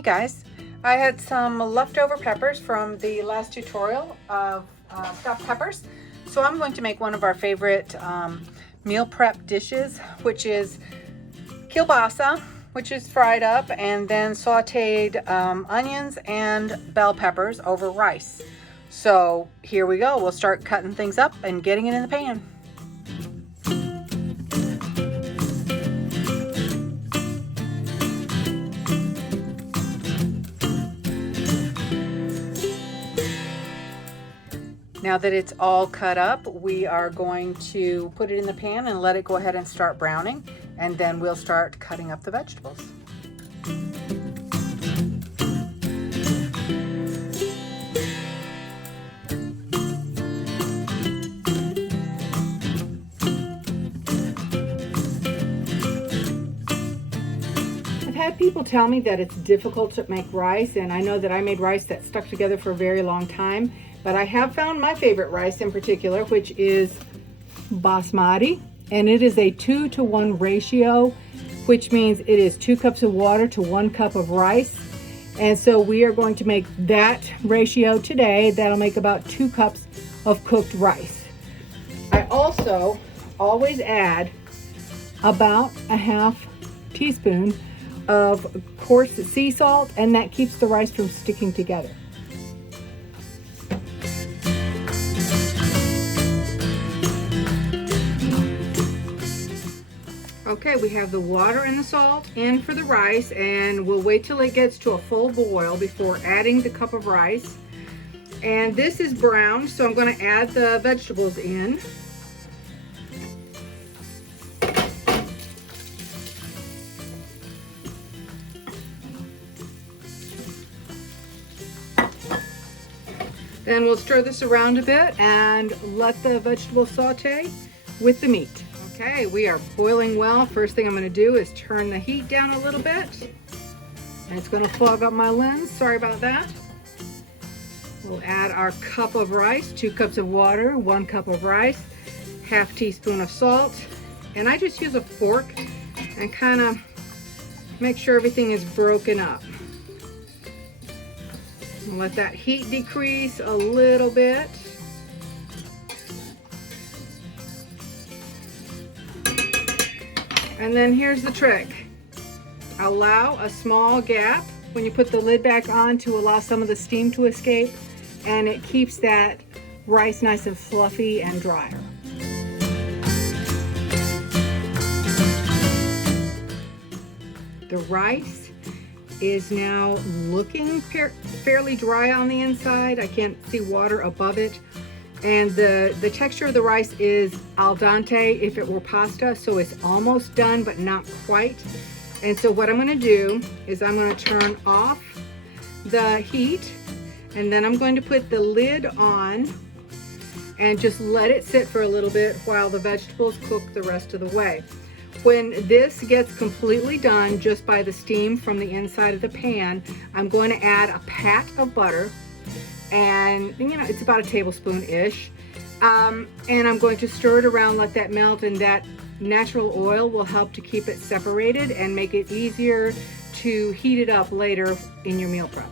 Hey guys, I had some leftover peppers from the last tutorial of stuffed peppers. So I'm going to make one of our favorite meal prep dishes, which is kielbasa, which is fried up and then sauteed onions and bell peppers over rice. So here we go. We'll start cutting things up and getting it in the pan. Now that it's all cut up, we are going to put it in the pan and let it go ahead and start browning, and then we'll start cutting up the vegetables. I've had people tell me that it's difficult to make rice, and I know that I made rice that stuck together for a very long time. But I have found my favorite rice in particular, which is basmati, and it is a 2-to-1 ratio, which means it is 2 cups of water to 1 cup of rice. And so we are going to make that ratio today. That'll make about 2 cups of cooked rice. I also always add about a half teaspoon of coarse sea salt, and that keeps the rice from sticking together. Okay, we have the water and the salt in for the rice, and we'll wait till it gets to a full boil before adding the cup of rice. And this is browned, so I'm going to add the vegetables in. Then we'll stir this around a bit and let the vegetables saute with the meat. Okay, we are boiling well. First thing I'm going to do is turn the heat down a little bit. And it's going to fog up my lens. Sorry about that. We'll add our cup of rice, 2 cups of water, 1 cup of rice, half teaspoon of salt. And I just use a fork and kind of make sure everything is broken up. And let that heat decrease a little bit. And then here's the trick. Allow a small gap when you put the lid back on to allow some of the steam to escape, and it keeps that rice nice and fluffy and drier. The rice is now looking fairly dry on the inside. I can't see water above it. And the texture of the rice is al dente if it were pasta, so it's almost done but not quite. And so what I'm going to do is I'm going to turn off the heat, and then I'm going to put the lid on and just let it sit for a little bit while the vegetables cook the rest of the way. When this gets completely done just by the steam from the inside of the pan, I'm going to add a pat of butter. And it's about a tablespoon-ish. And I'm going to stir it around, let that melt, and that natural oil will help to keep it separated and make it easier to heat it up later in your meal prep.